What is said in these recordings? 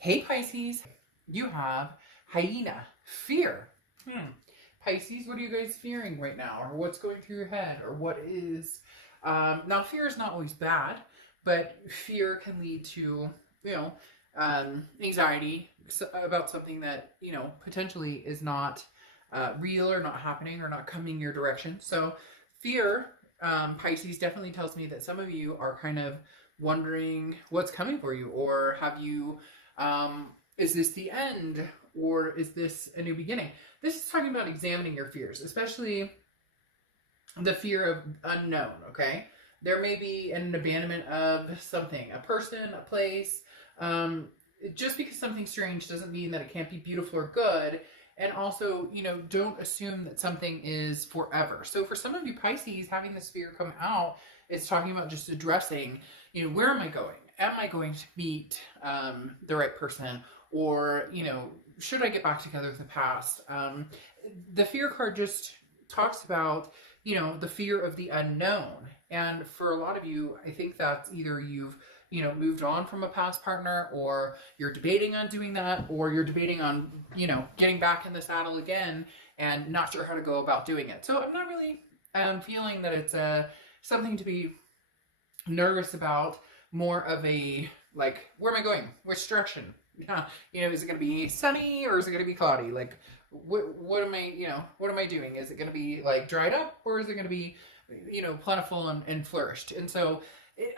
Hey Pisces, you have hyena, fear. Pisces, what are you guys fearing right now? Or what's going through your head? Or what is. Now, fear is not always bad, but fear can lead to, you know, anxiety about something that, potentially is not real or not happening or not coming your direction. So, fear, Pisces, definitely tells me that some of you are kind of wondering what's coming for you, or have you is this the end, or is this a new beginning? This is talking about examining your fears, especially the fear of unknown, okay? There may be an abandonment of something, a person, a place. Um, just because something's strange doesn't mean that it can't be beautiful or good. And also, don't assume that something is forever. So for some of you Pisces, having this fear come out, it's talking about just addressing, where am I going? Am I going to meet the right person? Or, should I get back together with the past? The fear card just talks about the fear of the unknown. And for a lot of you, I think that's either you've, moved on from a past partner, or you're debating on doing that, or you're debating on, getting back in the saddle again and not sure how to go about doing it. So I'm not really feeling that it's something to be nervous about, more of a like, where am I going? Which direction? Is it going to be sunny or is it going to be cloudy? Like, what am I, what am I doing? Is it going to be like dried up, or is it going to be, plentiful and flourished? And so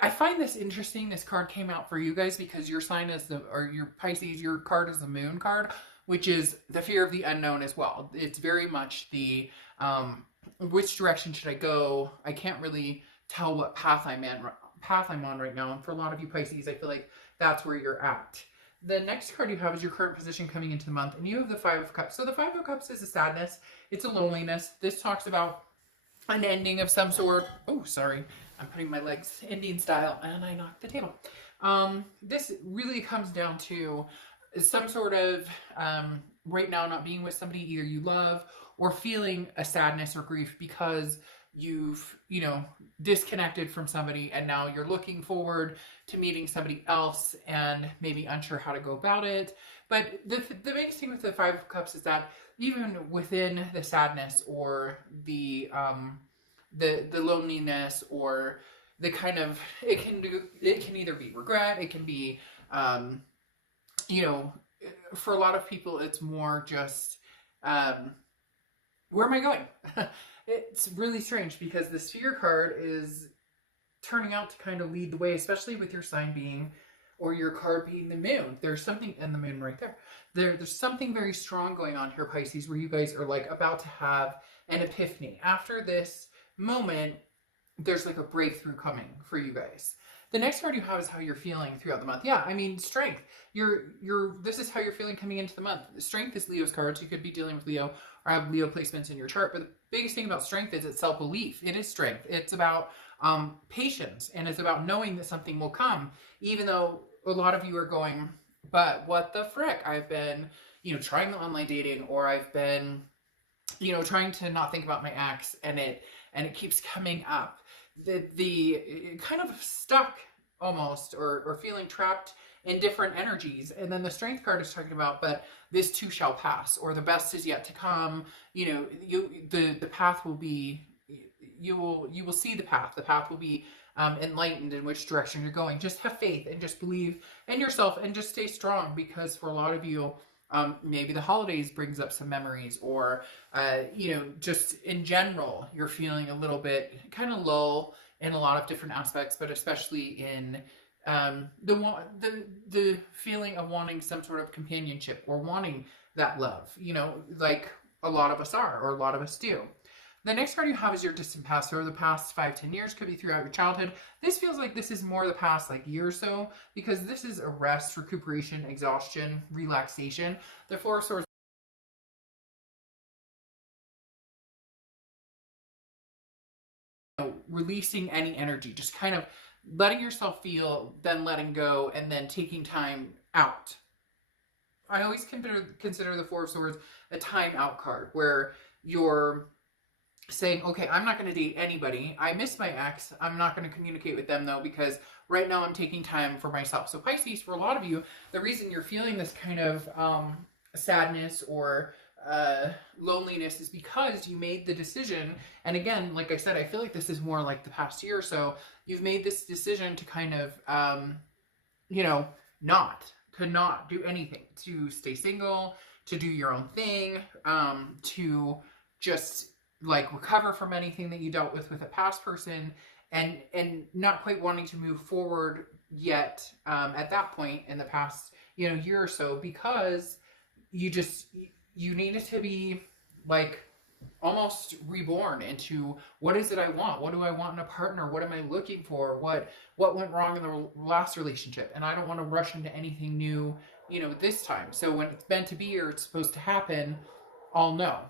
I find this interesting. This card came out for you guys because your sign is or your Pisces, your card is the moon card, which is the fear of the unknown as well. It's very much the, which direction should I go? I can't really tell what path I'm on right now. And for a lot of you Pisces, I feel like that's where you're at. The next card you have is your current position coming into the month, and you have the Five of Cups. So the Five of Cups is a sadness. It's a loneliness. This talks about an ending of some sort. Oh, sorry. I'm putting my legs Indian style, and I knocked the table. This really comes down to some sort of, right now, not being with somebody either you love, or feeling a sadness or grief because you've, disconnected from somebody, and now you're looking forward to meeting somebody else and maybe unsure how to go about it. But the biggest thing with the Five of Cups is that even within the sadness, or the loneliness, or the kind of, it can either be regret, it can be, you know for a lot of people it's more just, um, where am I going? It's really strange because the sphere card is turning out to kind of lead the way, especially with your sign being, or your card being the moon. There's something in the moon right there. There's something very strong going on here, Pisces, where you guys are like about to have an epiphany. After this moment, there's like a breakthrough coming for you guys. The next card you have is how you're feeling throughout the month. Yeah, I mean, strength. This is how you're feeling coming into the month. Strength is Leo's card, so you could be dealing with Leo or have Leo placements in your chart. But the biggest thing about strength is it's self-belief. It is strength. It's about patience, and it's about knowing that something will come, even though a lot of you are going, but what the frick? I've been, trying the online dating, or I've been, trying to not think about my ex, and it keeps coming up. The kind of stuck almost, or feeling trapped in different energies. And then the strength card is talking about, but this too shall pass, or the best is yet to come. The path will be, you will see the path. The path will be enlightened in which direction you're going. Just have faith and just believe in yourself, and just stay strong, because for a lot of you, maybe the holidays brings up some memories, or just in general, you're feeling a little bit kind of low in a lot of different aspects, but especially in the feeling of wanting some sort of companionship, or wanting that love, like a lot of us are, or a lot of us do. The next card you have is your distant past, or the past 5-10 years, could be throughout your childhood. This feels like this is more the past like year or so, because this is a rest, recuperation, exhaustion, relaxation. The Four of Swords, releasing any energy, just kind of letting yourself feel, then letting go, and then taking time out. I always consider the Four of Swords a time out card, where you're saying, okay, I'm not going to date anybody. I miss my ex. I'm not going to communicate with them though, because right now I'm taking time for myself. So Pisces, for a lot of you, the reason you're feeling this kind of sadness or loneliness is because you made the decision. And again, like I said, I feel like this is more like the past year or so. You've made this decision to kind of, you know, not do anything, to stay single, to do your own thing, to just like recover from anything that you dealt with a past person, and not quite wanting to move forward yet at that point in the past year or so, because you needed to be like almost reborn into what is it I want? What do I want in a partner? What am I looking for? What went wrong in the last relationship? And I don't want to rush into anything new, this time. So when it's meant to be or it's supposed to happen, I'll know.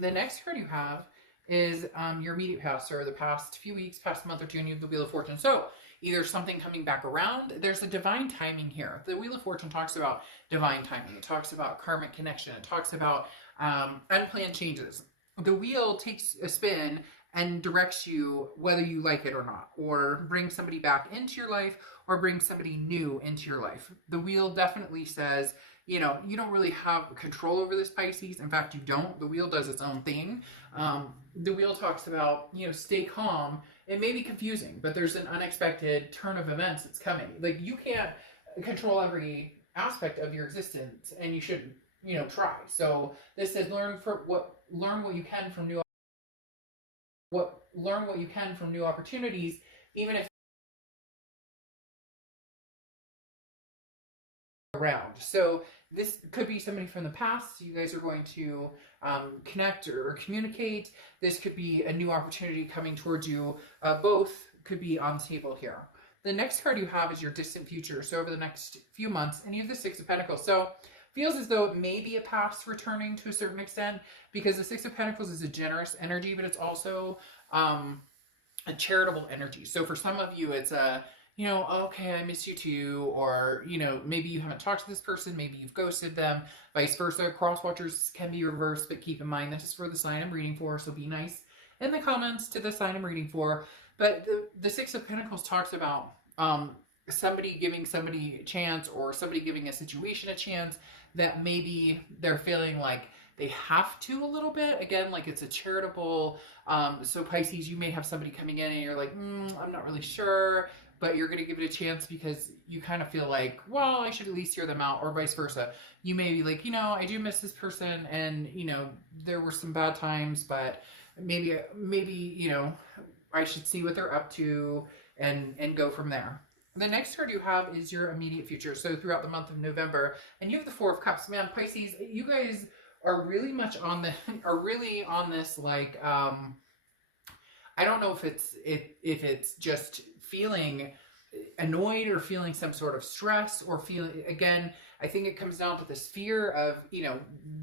The next card you have is your immediate past, or the past few weeks, past month or two, and you have the Wheel of Fortune. So either something coming back around, there's a divine timing here. The Wheel of Fortune talks about divine timing. It talks about karmic connection. It talks about unplanned changes. The wheel takes a spin and directs you whether you like it or not, or bring somebody back into your life or bring somebody new into your life. The wheel definitely says, you don't really have control over this, Pisces. In fact, you don't. The wheel does its own thing. The wheel talks about, stay calm. It may be confusing, but there's an unexpected turn of events that's coming. Like, you can't control every aspect of your existence, and you shouldn't, try. So this says learn what you can from new opportunities, even if around. So this could be somebody from the past. You guys are going to connect or communicate. This could be a new opportunity coming towards you. Both could be on the table here. The next card you have is your distant future. So over the next few months, and you have the Six of Pentacles. So feels as though it may be a past returning to a certain extent, because the Six of Pentacles is a generous energy, but it's also a charitable energy. So for some of you, it's a, okay, I miss you too, or, maybe you haven't talked to this person, maybe you've ghosted them, vice versa. Cross watchers can be reversed, but keep in mind this is for the sign I'm reading for, so be nice in the comments to the sign I'm reading for. But the Six of Pentacles talks about somebody giving somebody a chance, or somebody giving a situation a chance that maybe they're feeling like they have to a little bit. Again, like it's a charitable, so Pisces, you may have somebody coming in and you're like, I'm not really sure, but you're going to give it a chance because you kind of feel like, well, I should at least hear them out, or vice versa. You may be like, I do miss this person, and, there were some bad times, but maybe, I should see what they're up to and go from there. The next card you have is your immediate future. So throughout the month of November, and you have the Four of Cups. Man, Pisces, you guys are really much on this like, I don't know if it's just feeling annoyed or feeling some sort of stress, or feeling, again, I think it comes down to this fear of,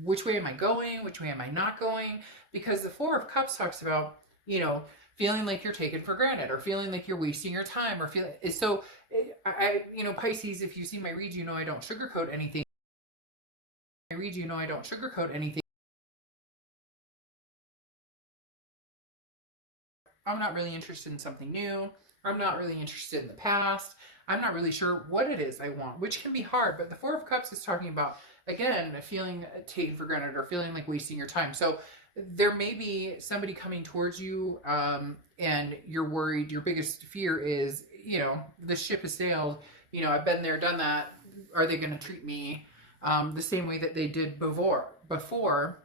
which way am I going? Which way am I not going? Because the Four of Cups talks about, feeling like you're taken for granted, or feeling like you're wasting your time, or feeling so. Pisces, if you see my read, I don't sugarcoat anything. I don't sugarcoat anything. I'm not really interested in something new. I'm not really interested in the past. I'm not really sure what it is I want, which can be hard. But the Four of Cups is talking about, again, feeling taken for granted, or feeling like wasting your time. So there may be somebody coming towards you, and you're worried. Your biggest fear is, the ship has sailed. I've been there, done that. Are they going to treat me the same way that they did before? Or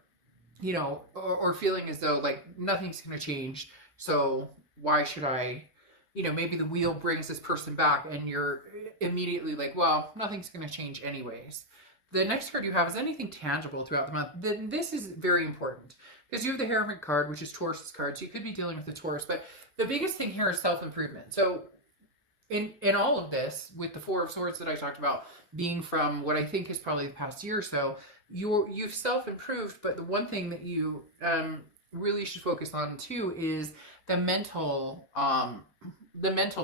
feeling as though like nothing's going to change. So why should I, maybe the wheel brings this person back and you're immediately like, well, nothing's going to change anyways. The next card you have is anything tangible throughout the month. This is very important because you have the Hierophant card, which is Taurus's card. So you could be dealing with the Taurus, but the biggest thing here is self-improvement. So in all of this, with the Four of Swords that I talked about being from what I think is probably the past year or so, you've self-improved, but the one thing that you really should focus on too is the mental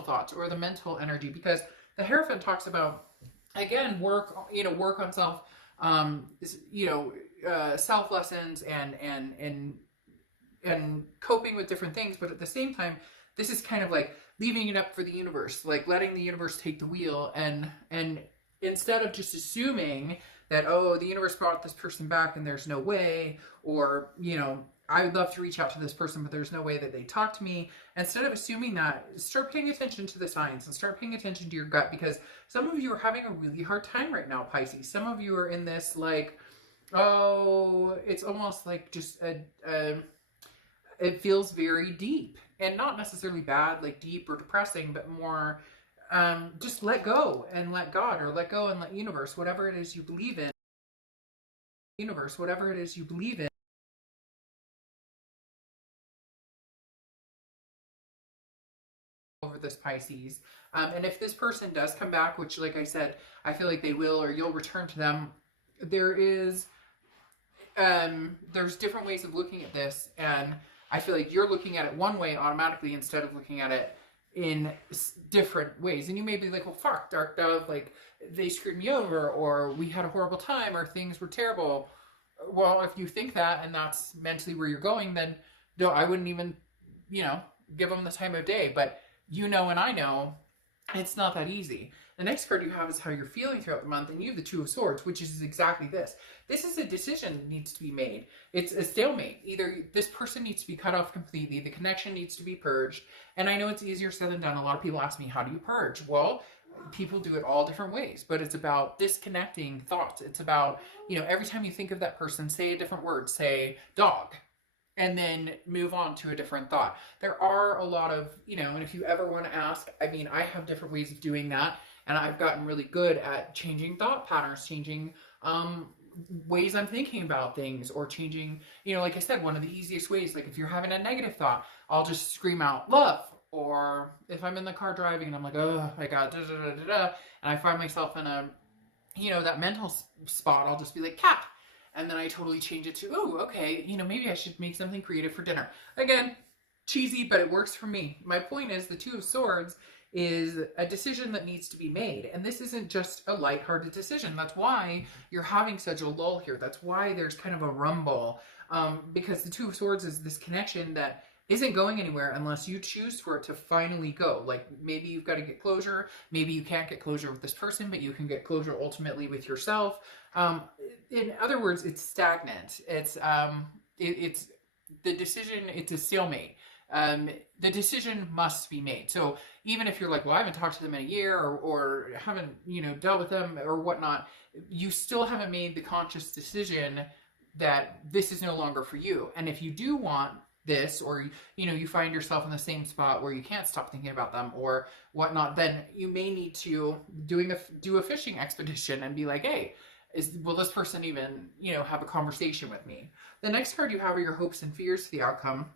thoughts, or the mental energy, because the Hierophant talks about, again, work on self, self lessons, and and coping with different things, but at the same time, this is kind of like leaving it up for the universe, like letting the universe take the wheel, and instead of just assuming that, oh, the universe brought this person back and there's no way, or, you know, I would love to reach out to this person, but there's no way that they talk to me. Instead of assuming that, start paying attention to the signs and start paying attention to your gut, because some of you are having a really hard time right now, Pisces. Some of you are in this like, oh, it's almost like just it feels very deep, and not necessarily bad, like deep or depressing, but more just let go and let God, or let go and let universe, whatever it is you believe in, universe, whatever it is you believe in, over this, Pisces. And if this person does come back, which, like I said, I feel like they will, or you'll return to them, there's different ways of looking at this, and I feel like you're looking at it one way automatically instead of looking at it in different ways. And you may be like, well, fuck, Dark Dove, like, they screwed me over, or we had a horrible time, or things were terrible. Well, if you think that, and that's mentally where you're going, then no, I wouldn't even, you know, give them the time of day. But you know, and I know, it's not that easy. The next card you have is how you're feeling throughout the month, and you have the Two of Swords, which is exactly this. This is a decision that needs to be made. It's a stalemate. Either this person needs to be cut off completely, the connection needs to be purged, and I know it's easier said than done. A lot of people ask me, how do you purge? Well, people do it all different ways, but it's about disconnecting thoughts. It's about, you know, every time you think of that person, say a different word, say dog, and then move on to a different thought. There are a lot of, you know, and if you ever want to ask, I mean, I have different ways of doing that, and I've gotten really good at changing thought patterns, changing ways I'm thinking about things, or changing, you know, like I said, one of the easiest ways, like if you're having a negative thought, I'll just scream out love. Or if I'm in the car driving and I'm like, oh, I got da da da da da, and I find myself in a, you know, that mental spot, I'll just be like, cat. And then I totally change it to, oh, okay, you know, maybe I should make something creative for dinner. Again, cheesy, but it works for me. My point is, the Two of Swords is a decision that needs to be made. And this isn't just a lighthearted decision. That's why you're having such a lull here. That's why there's kind of a rumble. Because the Two of Swords is this connection that isn't going anywhere unless you choose for it to finally go. Like, maybe you've got to get closure. Maybe you can't get closure with this person, but you can get closure ultimately with yourself. In other words, it's stagnant. It's the decision. It's a stalemate. The decision must be made. So even if you're like, well, I haven't talked to them in a year, or haven't, you know, dealt with them or whatnot, you still haven't made the conscious decision that this is no longer for you. And if you do want this, or, you know, you find yourself in the same spot where you can't stop thinking about them or whatnot, then you may need to do a fishing expedition and be like, hey, will this person even, you know, have a conversation with me? The next card you have are your hopes and fears for the outcome.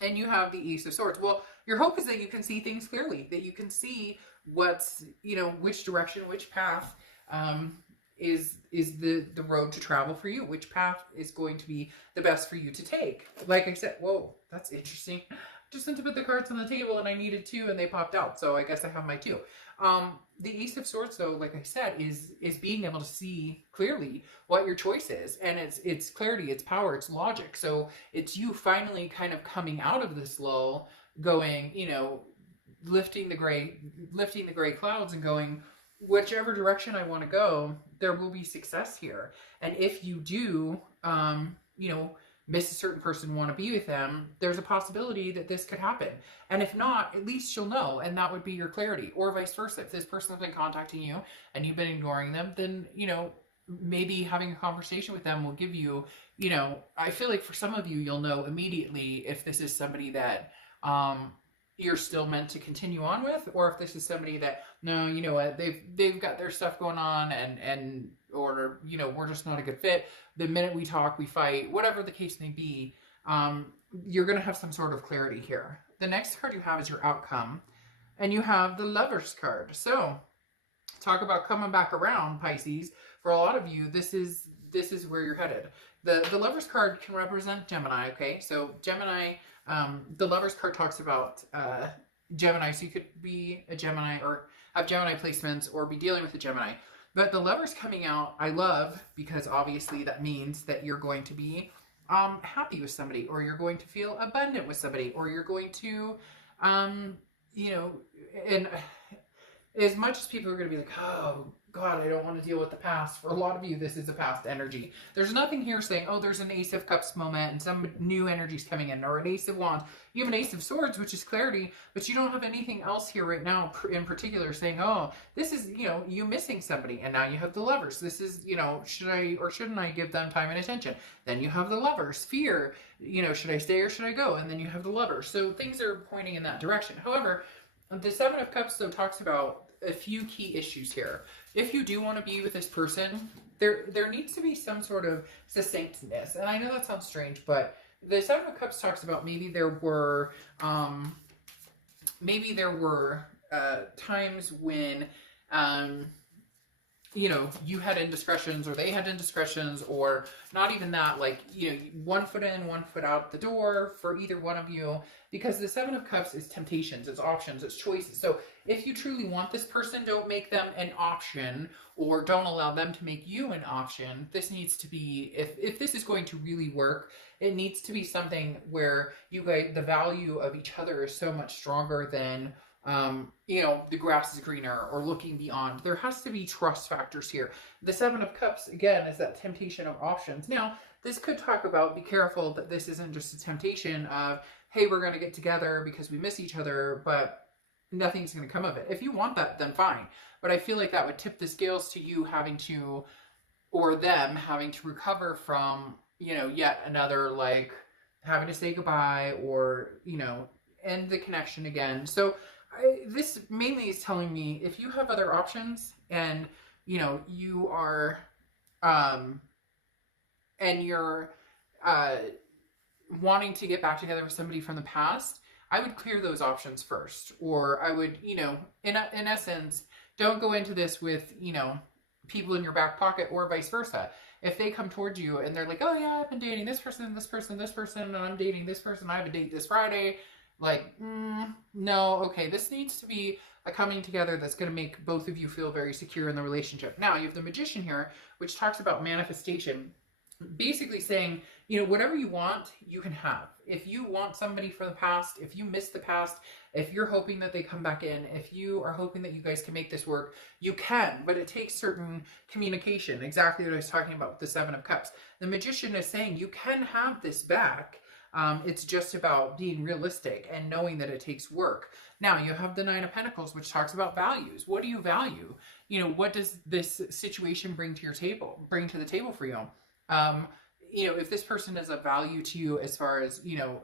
And you have the Ace of Swords. Well, your hope is that you can see things clearly, that you can see what's, you know, which direction, which path is the road to travel for you, which path is going to be the best for you to take. Like I said, whoa, that's interesting. Just sent to put the cards on the table, and I needed two, and they popped out, so I guess I have my two. The Ace of Swords, though, like I said, is being able to see clearly what your choice is, and it's clarity, it's power, it's logic. So it's you finally kind of coming out of this lull, going, you know, lifting the gray clouds and going, whichever direction I want to go, there will be success here. And if you do, you know, miss a certain person, want to be with them, there's a possibility that this could happen. And if not, at least you'll know, and that would be your clarity. Or vice versa, if this person's been contacting you and you've been ignoring them, then, you know, maybe having a conversation with them will give you, you know, I feel like for some of you, you'll know immediately if this is somebody that you're still meant to continue on with, or if this is somebody that, no, you know what, they've got their stuff going on, and or, you know, we're just not a good fit. The minute we talk, we fight, whatever the case may be, you're going to have some sort of clarity here. The next card you have is your outcome, and you have the Lover's card. So talk about coming back around, Pisces. For a lot of you, this is where you're headed. The Lover's card can represent Gemini, okay? So Gemini, the Lover's card talks about Gemini, so you could be a Gemini or have Gemini placements or be dealing with a Gemini. But the Lover's coming out, I love, because obviously that means that you're going to be happy with somebody, or you're going to feel abundant with somebody, or you're going to, you know, and as much as people are going to be like, oh God, I don't want to deal with the past. For a lot of you, this is a past energy. There's nothing here saying, oh, there's an Ace of Cups moment and some new energy's coming in, or an Ace of Wands. You have an Ace of Swords, which is clarity, but you don't have anything else here right now in particular saying, oh, this is, you know, you missing somebody. And now you have the Lovers. This is, you know, should I or shouldn't I give them time and attention? Then you have the Lovers. Fear, you know, should I stay or should I go? And then you have the Lovers. So things are pointing in that direction. However, the Seven of Cups, though, talks about a few key issues here. If you do want to be with this person, there needs to be some sort of succinctness. And I know that sounds strange, but the Seven of Cups talks about maybe there were times when you know, you had indiscretions or they had indiscretions, or not even that, like, you know, one foot in, one foot out the door for either one of you, because the Seven of Cups is temptations, it's options, it's choices. So if you truly want this person, don't make them an option, or don't allow them to make you an option. This needs to be, if this is going to really work, it needs to be something where you guys, the value of each other is so much stronger than you know, the grass is greener or looking beyond. There has to be trust factors here. The Seven of Cups, again, is that temptation of options. Now, this could talk about, be careful that this isn't just a temptation of, hey, we're going to get together because we miss each other, but nothing's going to come of it. If you want that, then fine. But I feel like that would tip the scales to you having to, or them having to recover from, you know, yet another, like, having to say goodbye or, you know, end the connection again. So this mainly is telling me, if you have other options and, you know, you are, and you're wanting to get back together with somebody from the past, I would clear those options first. Or I would, you know, in essence, don't go into this with, you know, people in your back pocket, or vice versa. If they come towards you and they're like, oh yeah, I've been dating this person, this person, this person, and I'm dating this person, I have a date this Friday. Like, no, okay, this needs to be a coming together that's going to make both of you feel very secure in the relationship. Now, you have the Magician here, which talks about manifestation. Basically saying, you know, whatever you want, you can have. If you want somebody from the past, if you miss the past, if you're hoping that they come back in, if you are hoping that you guys can make this work, you can, but it takes certain communication. Exactly what I was talking about with the Seven of Cups. The Magician is saying you can have this back. It's just about being realistic and knowing that it takes work. Now, you have the Nine of Pentacles, which talks about values. What do you value? You know, what does this situation bring to the table for you? You know, if this person is of value to you as far as, you know,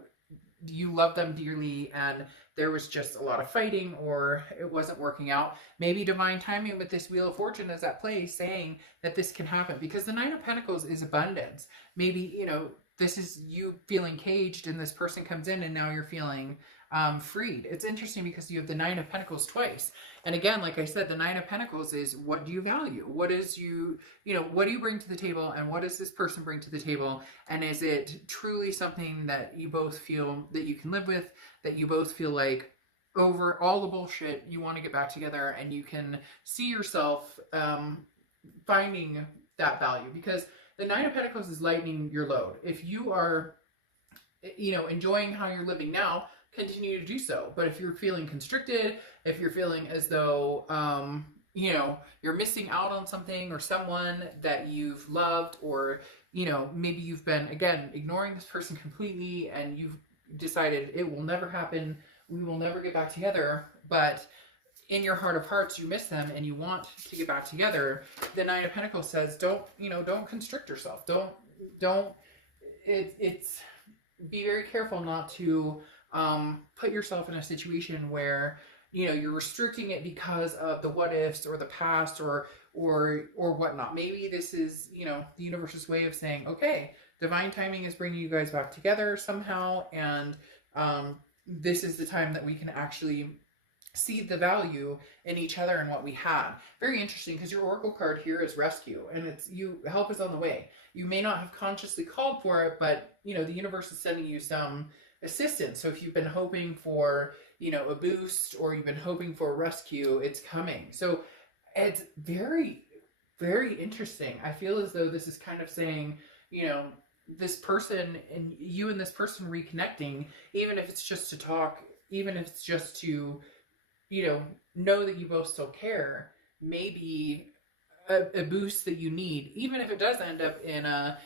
you love them dearly and there was just a lot of fighting or it wasn't working out, maybe divine timing with this Wheel of Fortune is at play saying that this can happen, because the Nine of Pentacles is abundance. Maybe, you know, this is you feeling caged and this person comes in and now you're feeling freed. It's interesting because you have the Nine of Pentacles twice. And again, like I said, the Nine of Pentacles is, what do you value? What is you know, what do you bring to the table, and what does this person bring to the table? And is it truly something that you both feel that you can live with, that you both feel like over all the bullshit, you want to get back together and you can see yourself finding that value? Because the Nine of Pentacles is lightening your load. If you are, you know, enjoying how you're living now, continue to do so. But if you're feeling constricted, if you're feeling as though, you know, you're missing out on something or someone that you've loved, or, you know, maybe you've been, again, ignoring this person completely and you've decided it will never happen, we will never get back together, but in your heart of hearts, you miss them and you want to get back together, the Nine of Pentacles says, don't, you know, don't constrict yourself. It's be very careful not to put yourself in a situation where, you know, you're restricting it because of the what ifs or the past or whatnot. Maybe this is, you know, the universe's way of saying, okay, divine timing is bringing you guys back together somehow, and this is the time that we can actually see the value in each other and what we had. Very interesting, because your Oracle card here is rescue, and it's you, help is on the way. You may not have consciously called for it, but, you know, the universe is sending you some assistance. So if you've been hoping for, you know, a boost, or you've been hoping for a rescue, it's coming. So it's very, very interesting. I feel as though this is kind of saying, you know, this person and you and this person reconnecting, even if it's just to talk, even if it's just to, know that you both still care, maybe a boost that you need, even if it does end up in a,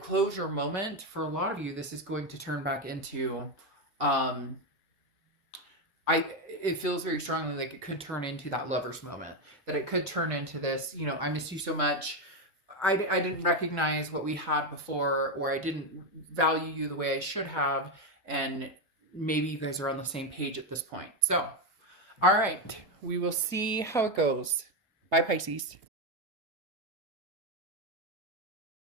closure moment. For a lot of you, this is going to turn back into, it feels very strongly like it could turn into that lover's moment, that it could turn into this, I miss you so much. I didn't recognize what we had before, or I didn't value you the way I should have. And maybe you guys are on the same page at this point. So, all right, we will see how it goes. Bye, Pisces.